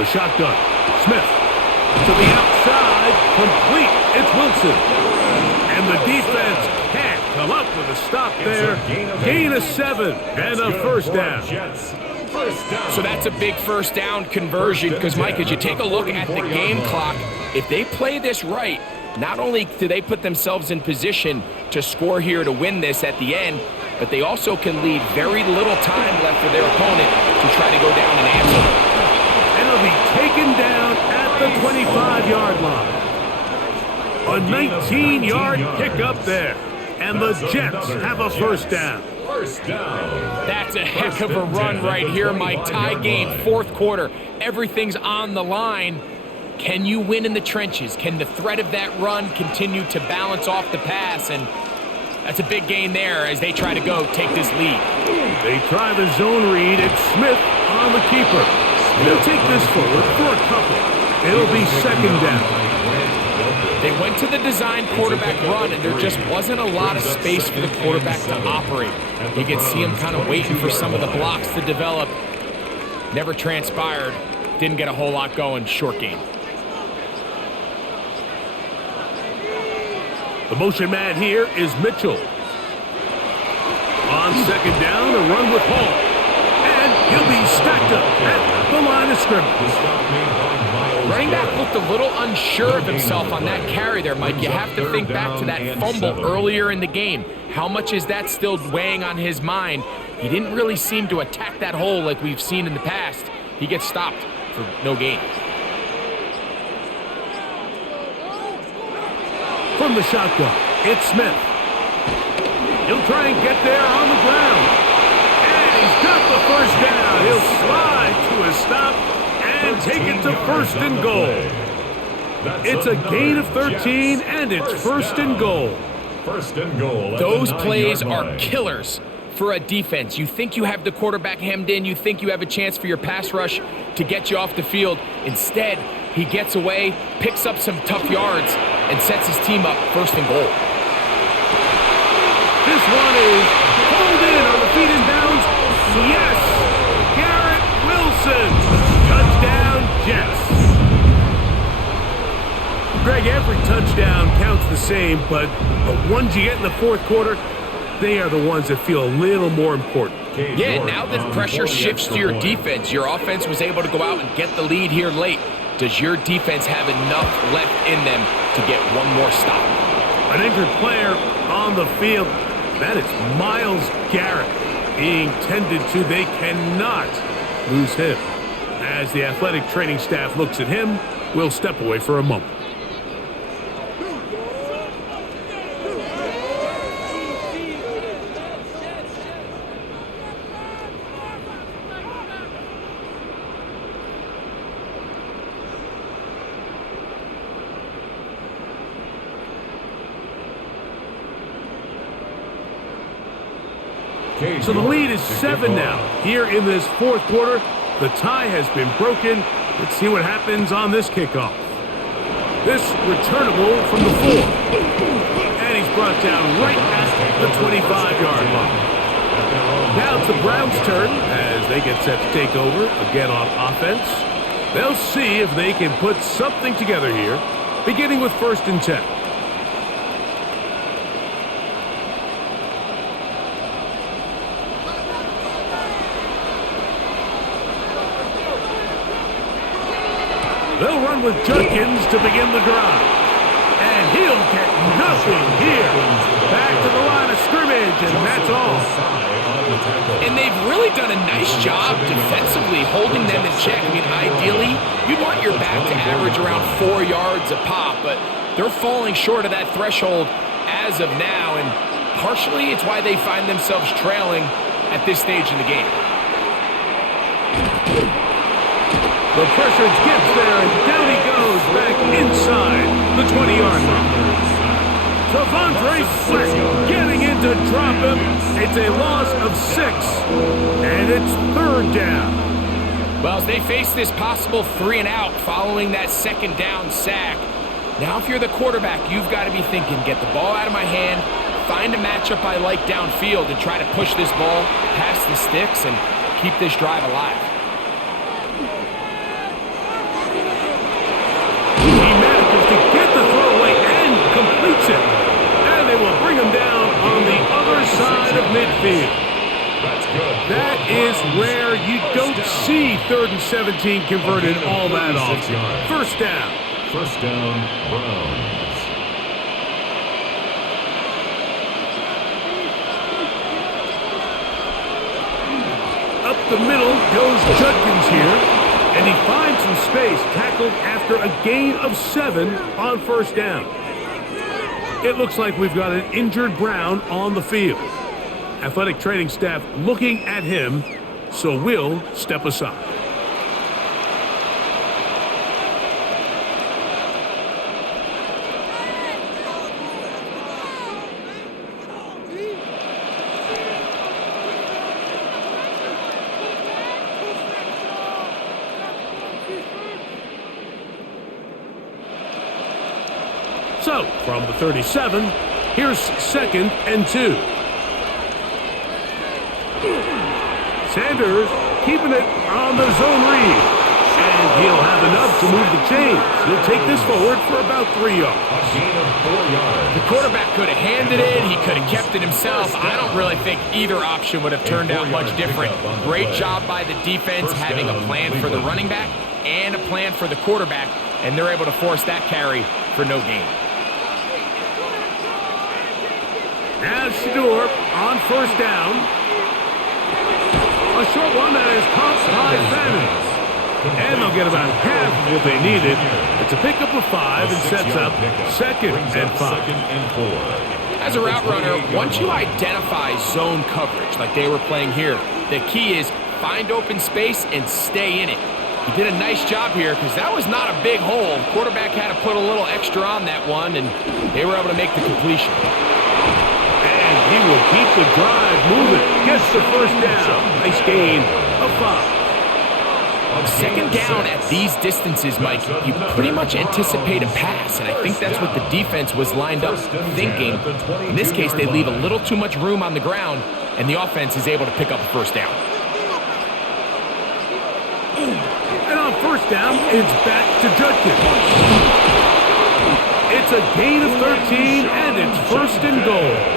the shotgun. Smith to the outside, complete. It's Wilson. And the defense can't come up with a stop there. Gain of 7 and a first down. So that's a big first down conversion because, Mike, as you take a look at the game clock, if they play this right, not only do they put themselves in position to score here to win this at the end, but they also can leave very little time left for their opponent to try to go down and answer. And it'll be taken down at the 25-yard line. A 19-yard pickup there. And the Jets have a first down. That's a heck of a run right here, Mike. Tie game, fourth quarter. Everything's on the line. Can you win in the trenches? Can the threat of that run continue to balance off the pass? And that's a big gain there as they try to take this lead. They try the zone read. It's Smith on the keeper. They'll take this forward for a couple. It'll be second down. They went to the design quarterback run, and there just wasn't a lot of space for the quarterback to operate. You could see him kind of waiting for some of the blocks to develop. Never transpired. Didn't get a whole lot going. Short game. The motion man here is Mitchell. On second down, a run with Hall. And he'll be stacked up at the line of scrimmage. Running back looked a little unsure of himself on that carry there, Mike. You have to think back to that fumble earlier in the game. How much is that still weighing on his mind? He didn't really seem to attack that hole like we've seen in the past. He gets stopped for no gain. From the shotgun, it's Smith. He'll try and get there on the ground. And he's got the first down. He'll slide to a stop and take it to first and goal. It's a gain of 13, and it's first and goal. First and goal. Those plays are killers for a defense. You think you have the quarterback hemmed in. You think you have a chance for your pass rush to get you off the field. Instead, he gets away, picks up some tough yards, and sets his team up first and goal. This one is pulled in on the feet and bounds. Yes! Garrett Wilson! Touchdown, Jets! Greg, every touchdown counts the same, but the ones you get in the fourth quarter, they are the ones that feel a little more important. Yeah, now that pressure shifts to your defense, your offense was able to go out and get the lead here late. Does your defense have enough left in them to get one more stop? An injured player on the field. That is Myles Garrett being tended to. They cannot lose him. As the athletic training staff looks at him, we'll step away for a moment. So the lead is 7 now. Here in this fourth quarter, the tie has been broken. Let's see what happens on this kickoff. This returnable from the 4. And he's brought down right at the 25-yard line. Now it's the Browns' turn as they get set to take over again on offense. They'll see if they can put something together here, beginning with 1st and 10. They'll run with Judkins to begin the drive. And he'll get nothing here. Back to the line of scrimmage, and that's all. And they've really done a nice job defensively holding them in check. I mean, ideally, you'd want your back to average around 4 yards a pop, but they're falling short of that threshold as of now, and partially it's why they find themselves trailing at this stage in the game. The pressure gets there, and down he goes back inside the 20-yard line. Devondre Sweat getting in to drop him. It's a loss of 6, and it's 3rd down. Well, as they face this possible 3-and-out following that 2nd down sack, now if you're the quarterback, you've got to be thinking, get the ball out of my hand, find a matchup I like downfield, and try to push this ball past the sticks and keep this drive alive. side of midfield. That is rare. You don't see 3rd and 17 converted all that often. First down. First down, Browns. Up the middle goes Judkins here, and he finds some space, tackled after a gain of 7 on first down. It looks like we've got an injured Brown on the field. Athletic training staff looking at him, so we'll step aside. So, from the 37, here's 2nd and 2. Sanders keeping it on the zone read. And he'll have enough to move the chains. He'll take this forward for about 3 yards. A gain of 4 yards. The quarterback could have handed it. He could have kept it himself. I don't really think either option would have turned out much different. Great job by the defense having a plan for the running back and a plan for the quarterback, and they're able to force that carry for no gain. Now Shador on first down. A short one that is caught by Fanning. And they'll get about half of what they needed. It's a pickup of 5 and sets up 2nd and 5. As a route runner, once you identify zone coverage like they were playing here, the key is find open space and stay in it. He did a nice job here because that was not a big hole. Quarterback had to put a little extra on that one, and they were able to make the completion. And he will keep the drive moving. Gets the first down. Nice gain of 5. Second down at these distances, Mike, you pretty much anticipate a pass, and I think that's what the defense was lined up thinking. In this case, they leave a little too much room on the ground, and the offense is able to pick up a first down. And on first down, it's back to Judkins. It's a gain of 13, and it's 1st and goal.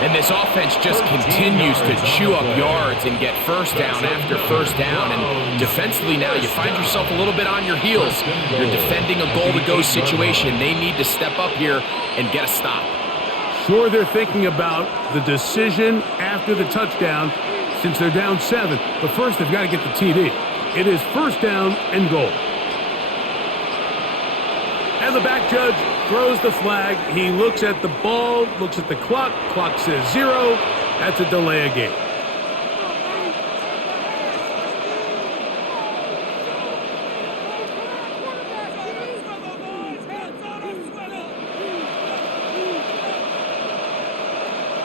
And this offense just continues to chew up yards and get first down after first down. And defensively now, you find yourself a little bit on your heels. You're defending a goal-to-go situation. They need to step up here and get a stop. Sure, they're thinking about the decision after the touchdown since they're down 7. But first, they've got to get the TD. It is first down and goal. And the back judge throws the flag. He looks at the ball, looks at the clock. Clock says 0. That's a delay of game.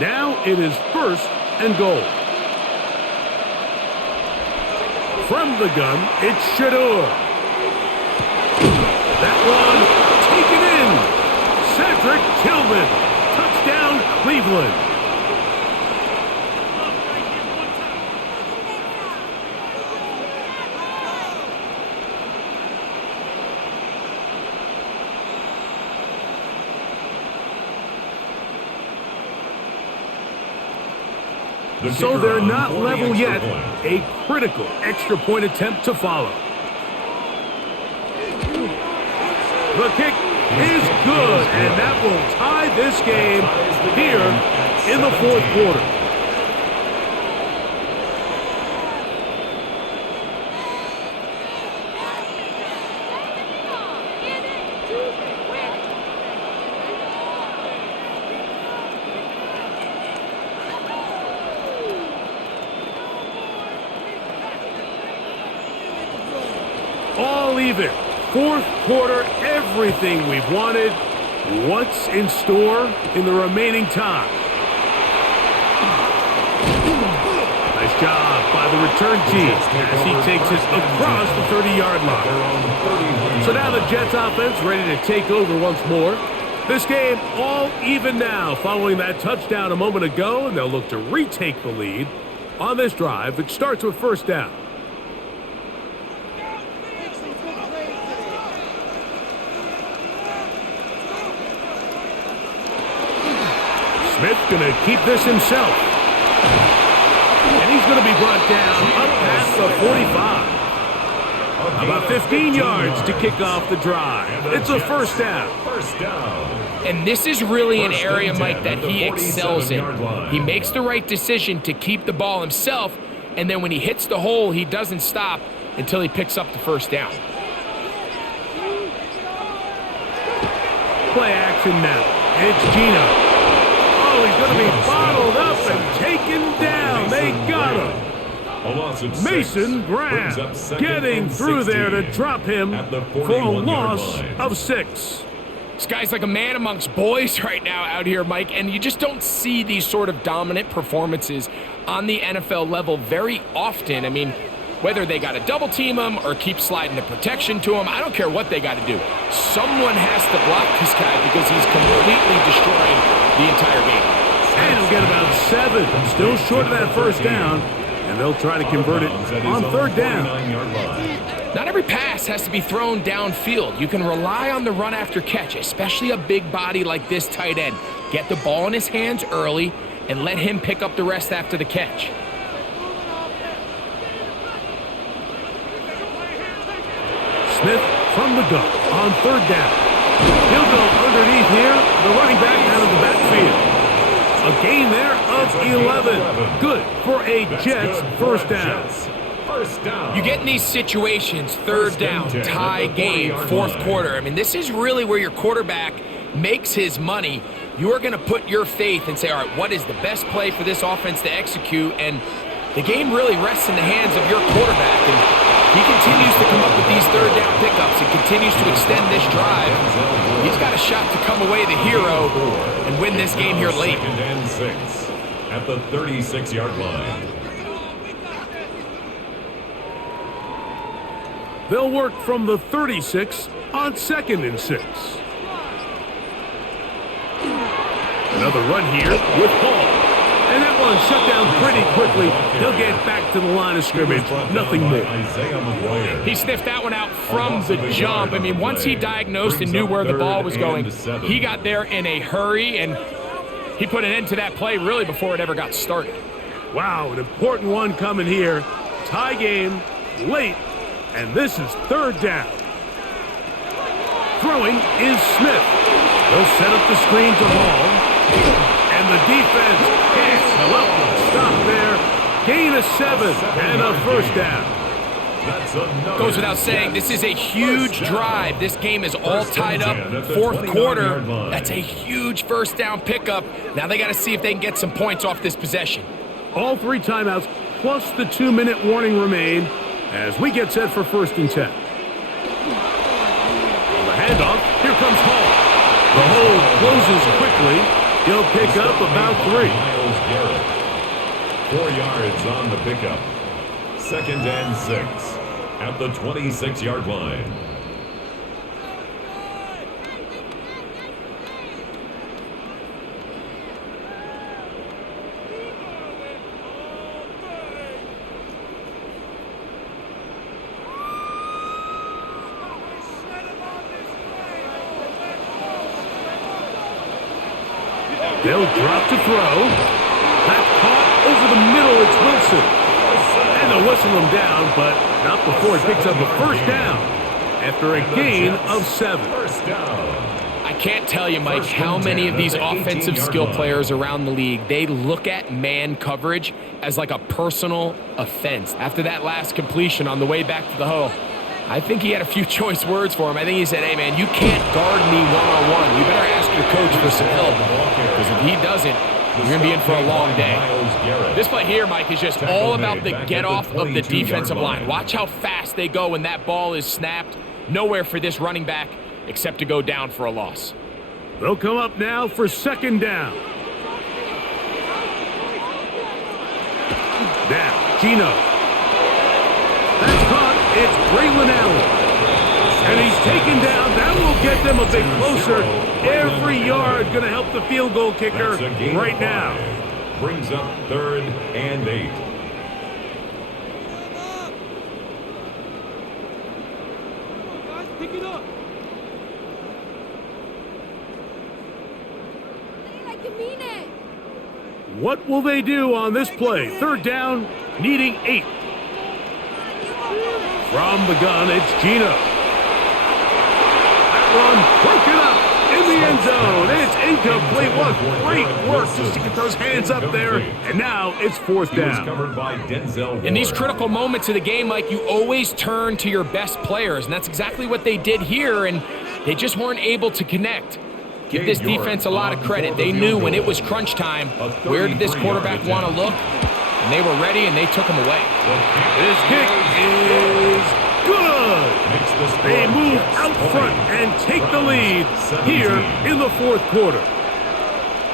Now it is 1st and goal. From the gun, it's Shador. That one taken in. Cedric Tillman. Touchdown, Cleveland. So they're not level yet. A critical extra point attempt to follow. The kick is good, and that will tie this game here in the 4th quarter. All even. 4th quarter, everything we've wanted. What's in store in the remaining time? Nice job by the return team as he takes it across the 30-yard line. So now the Jets offense ready to take over once more. This game all even now following that touchdown a moment ago, and they'll look to retake the lead on this drive that starts with first down. Smith going to keep this himself. And he's going to be brought down up past the 45. About 15 yards to kick off the drive. It's a first down. And this is really an area, Mike, that he excels in. He makes the right decision to keep the ball himself, and then when he hits the hole, he doesn't stop until he picks up the first down. Play action now. It's Gino. Oh, he's going to be bottled up and taken down. They got him. Mason Graham getting through there to drop him for a loss of 6. This guy's like a man amongst boys right now out here, Mike, and you just don't see these sort of dominant performances on the NFL level very often. I mean, whether they got to double team him or keep sliding the protection to him, I don't care what they got to do. Someone has to block this guy because he's completely destroying the entire game. And he'll get about 7. Still short of that first down. And they'll try to convert it on third down. Not every pass has to be thrown downfield. You can rely on the run after catch, especially a big body like this tight end. Get the ball in his hands early and let him pick up the rest after the catch. Smith from the gun on third down. He'll go underneath here. The running back out of the backfield. A gain there of 11. Good for a Jets first down. You get in these situations, third down, tie game, fourth quarter. I mean, this is really where your quarterback makes his money. You are going to put your faith and say, all right, what is the best play for this offense to execute? And the game really rests in the hands of your quarterback. And he continues to come up with these third down pickups and continues to extend this drive. He's got a shot to come away the hero and win this game here late. 2nd and 6 at the 36-yard line. They'll work from the 36 on 2nd and 6. Another run here with Hall. And that one shut down pretty quickly. He'll get back to the line of scrimmage. Nothing more. He sniffed that one out from the jump. I mean, once he diagnosed and knew where the ball was going, he got there in a hurry, and he put an end to that play really before it ever got started. Wow, an important one coming here. Tie game, late, and this is third down. Throwing is Smith. They'll set up the screen to Hall. And the defense can't stop there. Gain of 7 and a first down. Goes without saying, this is a huge drive. This game is all tied up. Fourth quarter, that's a huge first down pickup. Now they got to see if they can get some points off this possession. All 3 timeouts plus the 2-minute warning remain as we get set for 1st and 10. The handoff, here comes Hall. The hole closes quickly. He'll pick up about 3. Myles Garrett. 4 yards on the pickup. 2nd and 6 at the 26-yard line. They'll drop to throw. That's caught over the middle. It's Wilson. And they'll whistle him down, but not before it picks up a first down after a gain of 7. I can't tell you, Mike, how many of these offensive skill players around the league, they look at man coverage as like a personal offense. After that last completion on the way back to the hole, I think he had a few choice words for him. I think he said, hey, man, you can't guard me one-on-one. You better ask your coach for some help, because if he doesn't, you're going to be in for a long day. This play here, Mike, is just all about the get-off of the defensive line. Watch how fast they go when that ball is snapped. Nowhere for this running back except to go down for a loss. They'll come up now for 2nd down. Now, Gino. That's caught. It's Braylon Allen. And he's taken down. That will get them a bit closer. Every yard going to help the field goal kicker right now. Brings up 3rd and 8. Pick it up. Like you mean it. What will they do on this play? Third down, needing 8. From the gun, it's Gino. That one broken up in the end zone. It's incomplete. What great work just to get those hands up there. And now it's fourth down. In these critical moments of the game, Mike, you always turn to your best players, and that's exactly what they did here, and they just weren't able to connect. Give this defense a lot of credit. They knew when it was crunch time, where did this quarterback want to look? And they were ready, and they took him away. This kick is good. They move out front and take the lead here in the fourth quarter.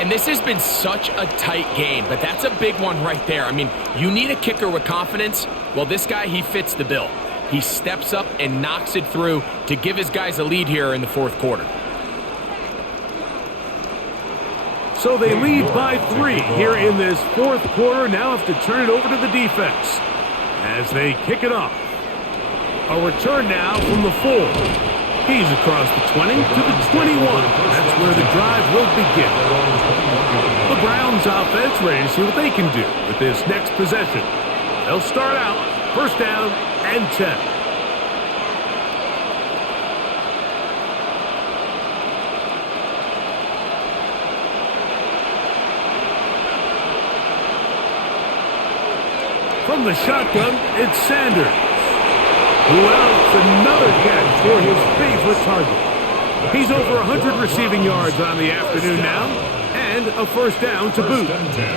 And this has been such a tight game, but that's a big one right there. I mean, you need a kicker with confidence. Well, this guy, he fits the bill. He steps up and knocks it through to give his guys a lead here in the fourth quarter. So they lead by 3 here in this fourth quarter. Now have to turn it over to the defense as they kick it off. A return now from the 4. He's across the 20 to the 21. That's where the drive will begin. The Browns offense ready to see what they can do with this next possession. They'll start out first down and 10. From the shotgun, it's Sanders. Who else? Another catch for his favorite target. He's over 100 receiving yards on the afternoon now, and a first down to boot.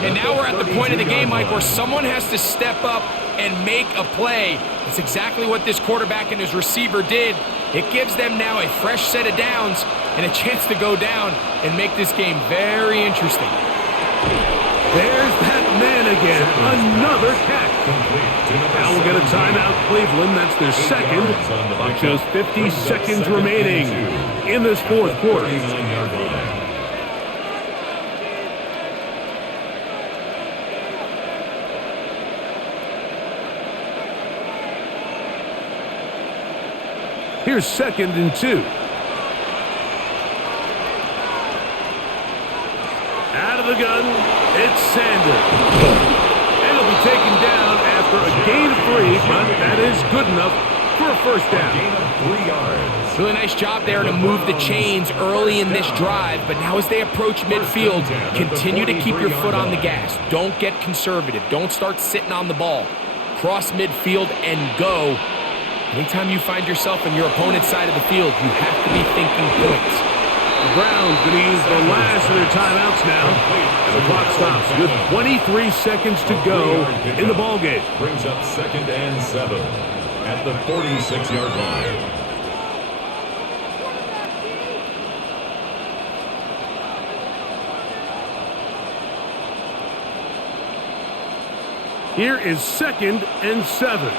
And now we're at the point of the game, Mike, where someone has to step up and make a play. It's exactly what this quarterback and his receiver did. It gives them now a fresh set of downs and a chance to go down and make this game very interesting. There's that man again. Another catch. Now we'll get a timeout, Cleveland. That's their second. Clock shows 50 seconds remaining in this fourth quarter. Here's second and 2. Out of the gun, it's Sanders. And he'll be taken down after a gain of 3, but that is good enough for a first down. Gain of 3 yards. Really nice job there to move the chains early in this drive, but now as they approach midfield, continue to keep your foot on the gas. Don't get conservative. Don't start sitting on the ball. Cross midfield and go. Anytime you find yourself on your opponent's side of the field, you have to be thinking points. The Browns going to use the last of their timeouts now. And the clock stops with 23 seconds to go in the ballgame. Brings up second and 7 at the 46-yard line. Here is second and 7.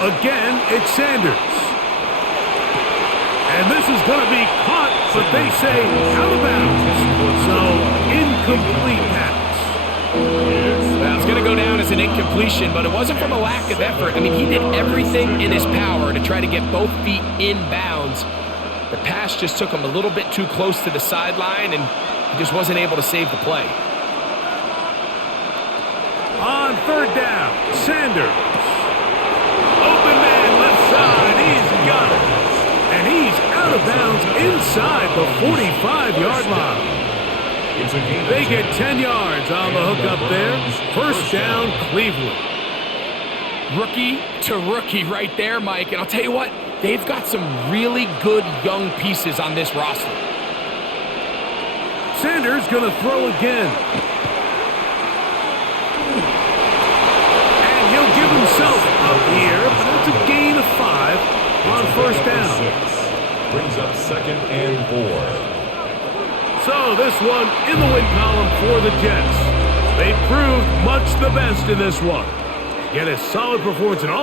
Again, it's Sanders. And this is going to be caught, but they say out of bounds. So, incomplete pass. Well, it's going to go down as an incompletion, but it wasn't from a lack of effort. I mean, he did everything in his power to try to get both feet in bounds. The pass just took him a little bit too close to the sideline, and he just wasn't able to save the play. On third down, Sanders. Open man left side, he's got it. And he's out of bounds inside the 45-yard line. They get 10 yards on the hook up there. First down, Cleveland. Rookie to rookie right there, Mike. And I'll tell you what, they've got some really good young pieces on this roster. Sanders going to throw again. And he'll give himself up here, but it's a gain of 5 on first down. Brings up second and 4. So this one in the win column for the Jets. They proved much the best in this one. Get a solid performance in all.